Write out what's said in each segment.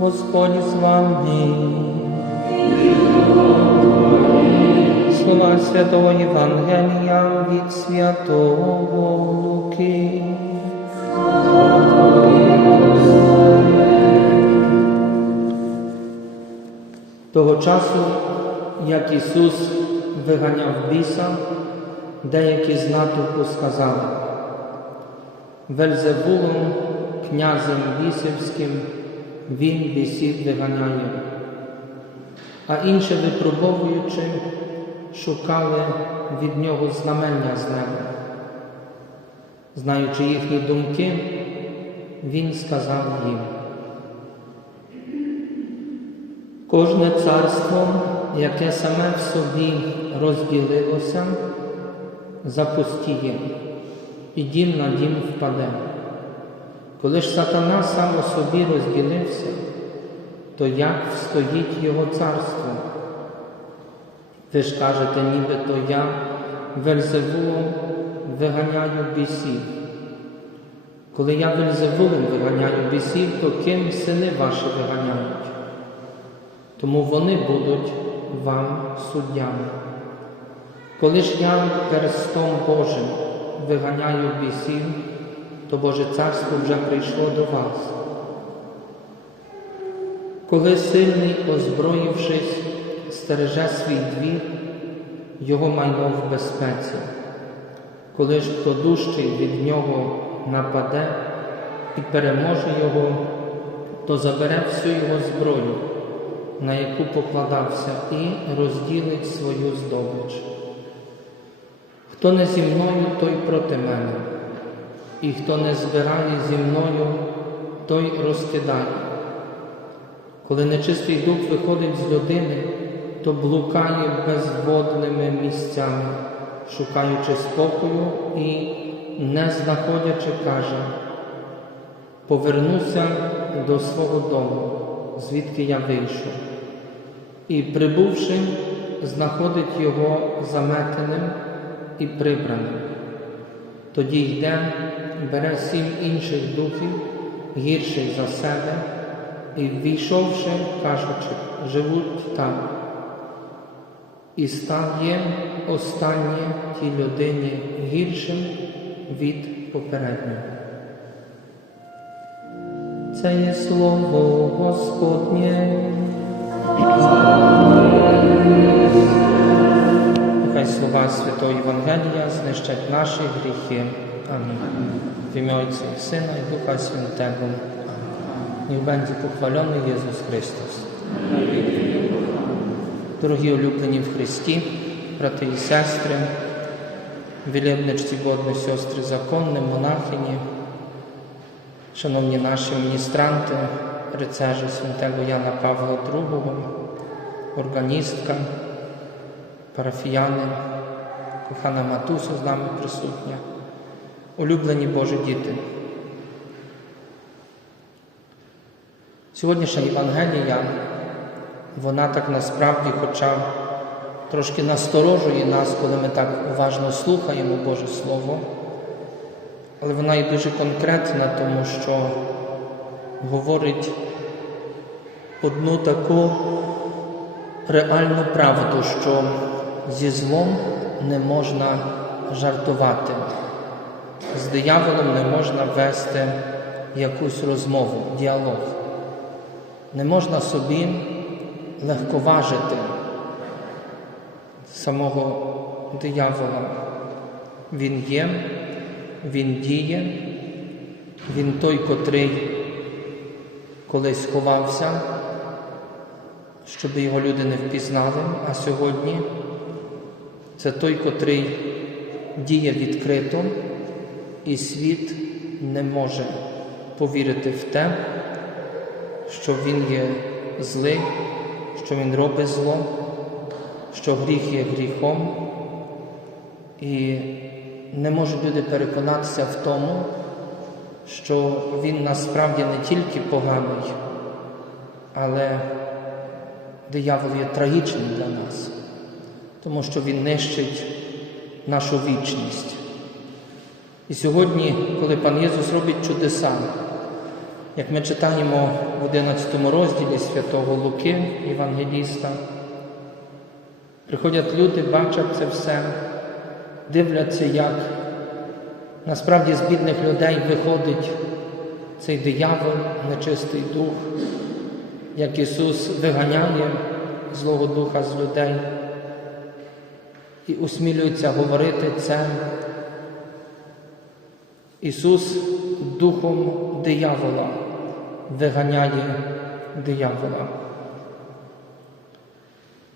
Господь з вами. Слова Святого Євангелія від Святого Луки. Того часу, як Ісус виганяв біса, деякі з натовпу сказали, Вельзевулом, князем бісівським, він бісів виганяє, а інші, випробовуючи, шукали від нього знамення з неба. Знаючи їхні думки, він сказав їм. Кожне царство, яке саме в собі розділилося, запустіє, і дім на дім впаде. Коли ж сатана сам у собі розділився, то як встоїть його царство? Ви ж кажете, нібито я Вельзевулом виганяю бісів. Коли я Вельзевулом виганяю бісів, то ким сини ваші виганяють? тому вони будуть вам суддями. Коли ж я перстом Божим виганяю бісів, то Боже Царство вже прийшло до вас. Коли сильний, озброївшись, стереже свій двір, його майно в безпеці, коли ж хто дужчий від нього нападе і переможе його, то забере всю його зброю на яку покладався, і розділить свою здобич. Хто не зі мною, той проти мене, і хто не збирає зі мною, той розкидає. Коли нечистий дух виходить з людини, то блукає безводними місцями, шукаючи спокою і, не знаходячи, каже, повернуся до свого дому, звідки я вийшов і, прибувши, знаходить його заметеним і прибраним. Тоді йде, бере сім інших духів, гірших за себе, і, ввійшовши, кажучи, живуть там. І стає останнє тій людині гіршим від попереднього. Це є слово Господнє. Нехай слова Святого Євангелія знищать наші гріхи. Амінь. В ім'я Отця і Сина і Духа Святого. Амінь. Niech będzie pochwalony Jezus Chrystus. Дорогі улюблені в Христі, брати і сестри, вілебне чтіводне сестри законне, монахині, шановні наші міністранти, rycerze świętego Jana Pawła II, органістка, парафіяни, кохана матуся з нами присутня, улюблені Божі діти. Сьогоднішня Євангелія, вона так насправді, хоча трошки насторожує нас, коли ми так уважно слухаємо Боже Слово, але вона і дуже конкретна, тому що говорить одну таку реальну правду, що зі злом не можна жартувати, з дияволом не можна вести якусь розмову, діалог. Не можна собі легковажити самого диявола. Він є, він діє, він той, котрий колись ховався, щоб його люди не впізнали, а сьогодні це той, котрий діє відкрито, і світ не може повірити в те, що він є злий, що він робить зло, що гріх є гріхом, і не можуть люди переконатися в тому, що він насправді не тільки поганий, але диявол є трагічним для нас, тому що він нищить нашу вічність. І сьогодні, коли пан Єсус робить чудеса, Як ми читаємо в 11 розділі святого Луки, Євангеліста, приходять люди, бачать це все, дивляться, як насправді з бідних людей виходить цей диявол, нечистий дух, як Ісус виганяє Злого Духа з людей і усмілюється говорити це. Ісус духом диявола виганяє диявола.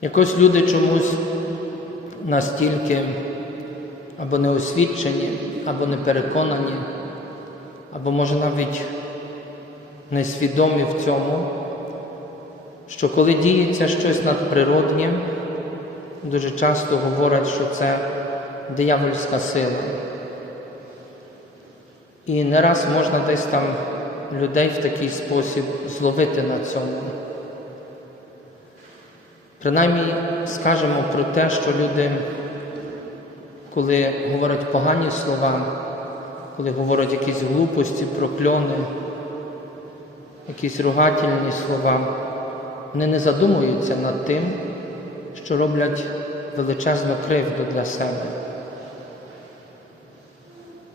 Якось люди чомусь настільки або не освічені, або не переконані, або, може, навіть несвідомі в цьому, що коли діється щось надприроднє, дуже часто говорять, що це диявольська сила. І не раз можна десь там людей в такий спосіб зловити на цьому. Принаймні скажемо про те, що люди, коли говорять погані слова, коли говорять якісь глупості, прокльони, якісь ругательні слова, вони не задумуються над тим, що роблять величезну кривду для себе.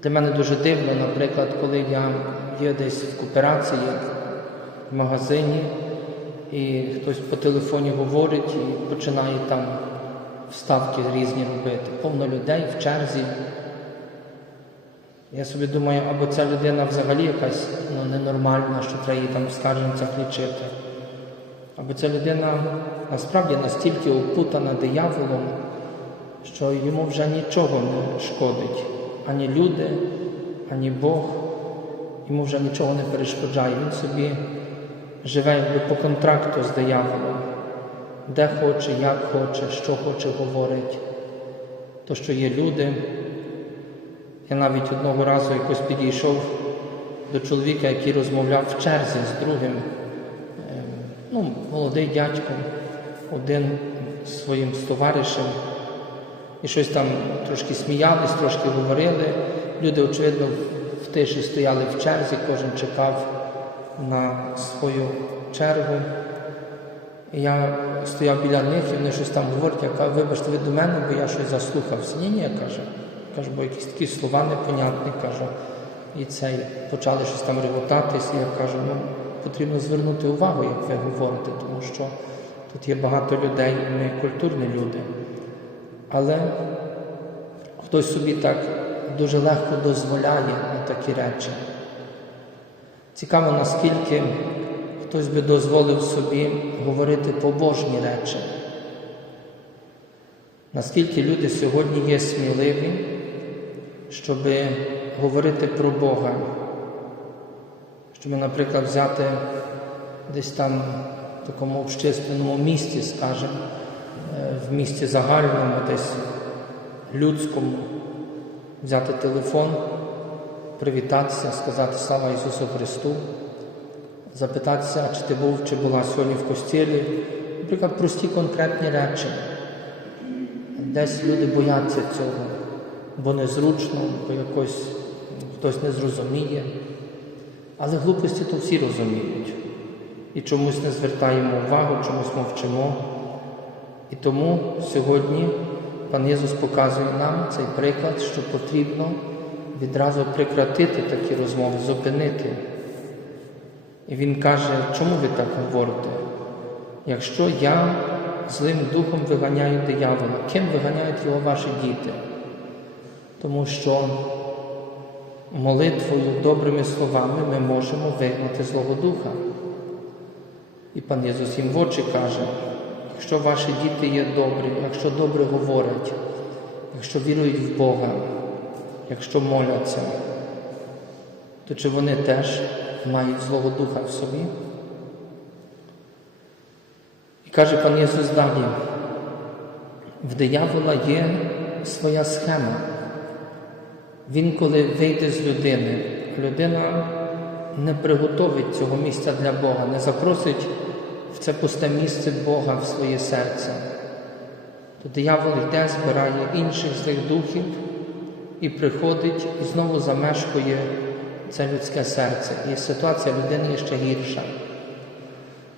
Для мене дуже дивно, наприклад, коли я є десь в кооперації, в магазині, і хтось по телефоні говорить і починає там вставки різні робити. Повно людей в черзі. Я собі думаю, або ця людина взагалі якась ну, ненормальна, що треба її там в скарженцях лічити. Або ця людина насправді настільки опутана дияволом, що йому вже нічого не шкодить. Ані люди, ані Бог, йому вже нічого не перешкоджає. Він собі живе якби по контракту з дияволом, де хоче, як хоче, що хоче говорить. То, що є люди. Я навіть одного разу якось підійшов до чоловіка, який розмовляв в черзі з другим, ну, молодий дядько, один своїм товаришем. І щось там трошки сміялись, трошки говорили. Люди, очевидно, в тиші стояли в черзі, кожен чекав на свою чергу. І я стояв біля них, і вони щось там говорять, я кажу, вибачте, ви до мене, бо я щось заслухався. Ні, ні, каже. Кажу, Кажу, бо якісь такі слова непонятні, кажу. І цей почали щось там реготатись, і я кажу, ну потрібно звернути увагу, як ви говорите, тому що тут є багато людей, ми культурні люди. Але хтось собі так дуже легко дозволяє на такі речі. Цікаво, наскільки хтось би дозволив собі говорити побожні речі. Наскільки люди сьогодні є сміливі, щоб говорити про Бога, щоб, наприклад, взяти десь там в такому общественному місті, скажімо, в місті загальному, десь людському, взяти телефон, привітатися, сказати Слава Ісусу Христу, запитатися, чи ти був, чи була сьогодні в костілі. Наприклад, прості конкретні речі. Десь люди бояться цього, бо незручно, бо якось хтось не зрозуміє. Але глупості то всі розуміють. І чомусь не звертаємо увагу, чомусь мовчимо. І тому сьогодні пан Єсус показує нам цей приклад, що потрібно відразу прекратити такі розмови, зупинити. І Він каже, чому ви так говорите? Якщо я злим духом виганяю диявола, ким виганяють його ваші діти? Тому що молитвою, добрими словами ми можемо вигнати Злого Духа. І пан Єсус їм в очі каже, якщо ваші діти є добрі, якщо добре говорять, якщо вірують в Бога, якщо моляться, то чи вони теж мають Злого Духа в собі? І каже пан Єсус далі, в диявола є своя схема. Він, коли вийде з людини, людина не приготовить цього місця для Бога, не запросить в це пусте місце Бога в своє серце. То диявол йде, збирає інших злих духів і приходить і знову замешкує це людське серце. І ситуація людини ще гірша.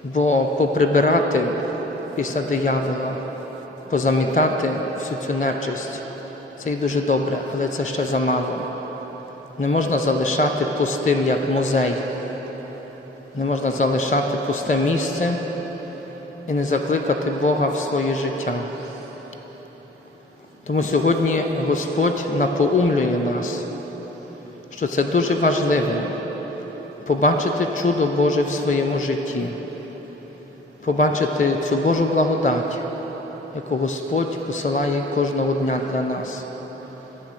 Бо поприбирати після диявола, позамітати всю цю нечисть, це і дуже добре, але це ще замало. Не можна залишати пустим, як музей. Не можна залишати пусте місце і не закликати Бога в своє життя. Тому сьогодні Господь напоумлює нас, що це дуже важливо побачити чудо Боже в своєму житті, побачити цю Божу благодать, яку Господь посилає кожного дня для нас.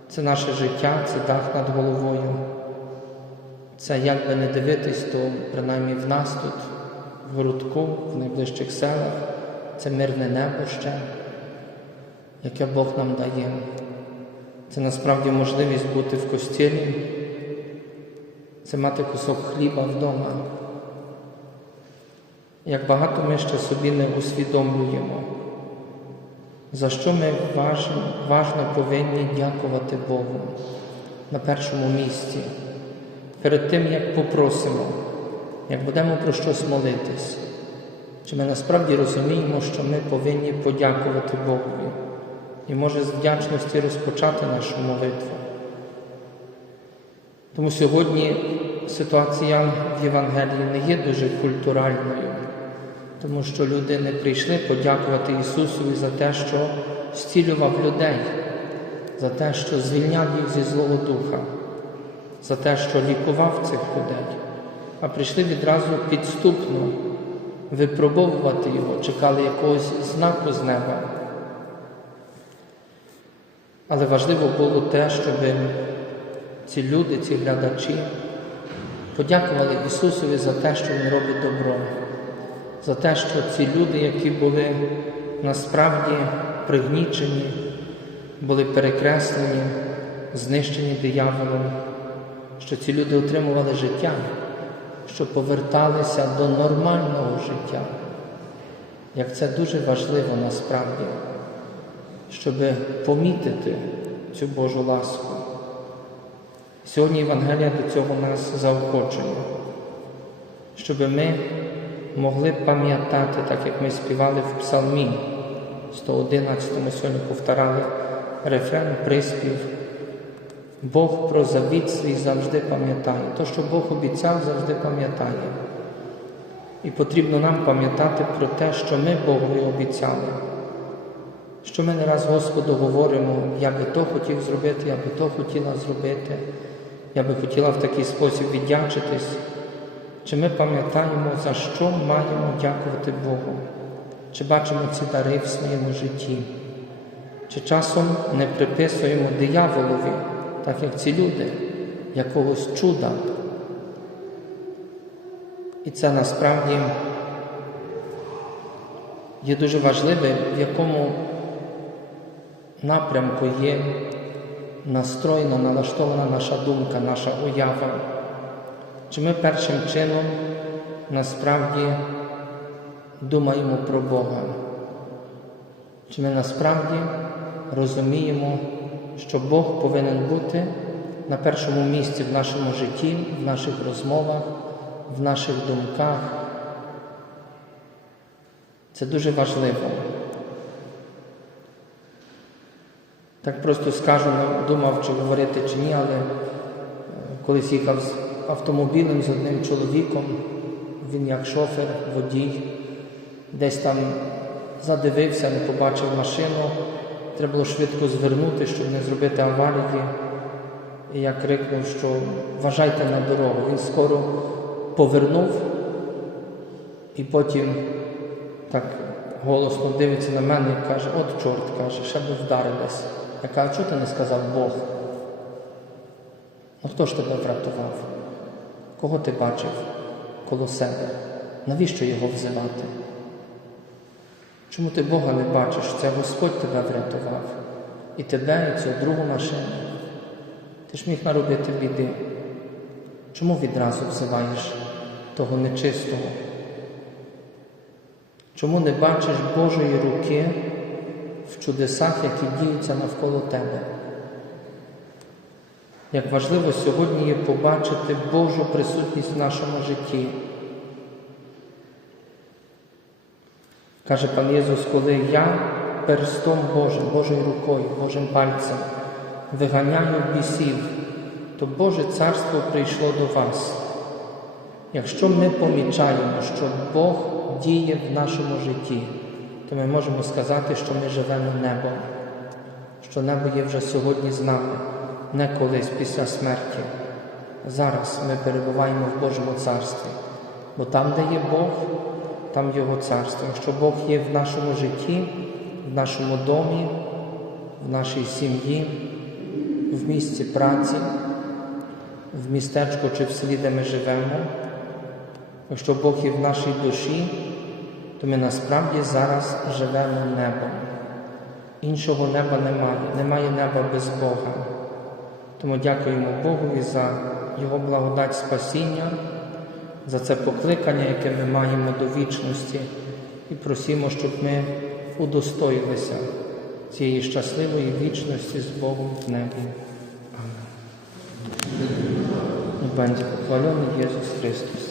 Це наше життя, це дах над головою. Це як би не дивитись, то принаймні в нас тут, в городку, в найближчих селах, це мирне небо ще, яке Бог нам дає. Це насправді можливість бути в костілі, це мати кусок хліба вдома. Як багато ми ще собі не усвідомлюємо, за що ми важно, повинні дякувати Богу на першому місці? Перед тим, як попросимо, як будемо про щось молитись, чи ми насправді розуміємо, що ми повинні подякувати Богові і може з вдячності розпочати нашу молитву. Тому сьогодні ситуація в Євангелії не є дуже культуральною, тому що люди не прийшли подякувати Ісусові за те, що зцілював людей, за те, що звільняв їх зі Злого Духа за те, що лікував цих людей, а прийшли відразу підступно випробовувати його, чекали якогось знаку з неба. Але важливо було те, щоб ці люди, ці глядачі подякували Ісусові за те, що Він робить добро, за те, що ці люди, які були насправді пригнічені, були перекреслені, знищені дияволом що ці люди отримували життя, що поверталися до нормального життя. Як це дуже важливо насправді, щоб помітити цю Божу ласку. Сьогодні Євангелія до цього нас заохочує, щоб ми могли пам'ятати, так як ми співали в Псалмі 111, ми сьогодні повторали рефрен, приспів. Бог про завіт свій завжди пам'ятає. То, що Бог обіцяв, завжди пам'ятає. І потрібно нам пам'ятати про те, що ми Богові обіцяли, що ми не раз Господу говоримо, я би то хотів зробити, я би то хотіла зробити, я би хотіла в такий спосіб віддячитись. Чи ми пам'ятаємо, за що маємо дякувати Богу? Чи бачимо ці дари в своєму житті? Чи часом не приписуємо дияволові? так як ці люди, якогось чуда. І це насправді є дуже важливим, в якому напрямку є настроєна, налаштована наша думка, наша уява. Чи ми першим чином насправді думаємо про Бога? Чи ми насправді розуміємо, що Бог повинен бути на першому місці в нашому житті, в наших розмовах, в наших думках. Це дуже важливо. Так просто скажу, думав, чи говорити чи ні, але е, колись їхав автомобілем з одним чоловіком, він як шофер, водій, десь там задивився, не побачив машину. Треба було швидко звернути, щоб не зробити аварії. І я крикнув, що вважайте на дорогу. Він скоро повернув і потім так голосно дивиться на мене і каже, от чорт каже, ще би вдарились. Я кажу, чого ти не сказав Бог? Ну хто ж тебе врятував? Кого ти бачив коло себе? Навіщо його взивати? Чому ти Бога не бачиш? Це Господь тебе врятував. І тебе, і цю другу машину. Ти ж міг наробити біди. Чому відразу взиваєш того нечистого? Чому не бачиш Божої руки в чудесах, які діються навколо тебе? Як важливо сьогодні є побачити Божу присутність в нашому житті. Каже пан Єсус, коли я перстом Божим, Божою рукою, Божим пальцем виганяю бісів, то Боже Царство прийшло до вас. Якщо ми помічаємо, що Бог діє в нашому житті, то ми можемо сказати, що ми живемо небом, що небо є вже сьогодні з нами, не колись після смерті. Зараз ми перебуваємо в Божому царстві, бо там, де є Бог, там Його царство. Якщо Бог є в нашому житті, в нашому домі, в нашій сім'ї, в місці праці, в містечку чи в селі, де ми живемо, якщо Бог є в нашій душі, то ми насправді зараз живемо небом. Іншого неба немає, немає неба без Бога. Тому дякуємо Богові за Його благодать спасіння, за це покликання, яке ми маємо до вічності, і просимо, щоб ми удостоїлися цієї щасливої вічності з Богом в небі. Amen. Niech похвалений Ісус Chrystus.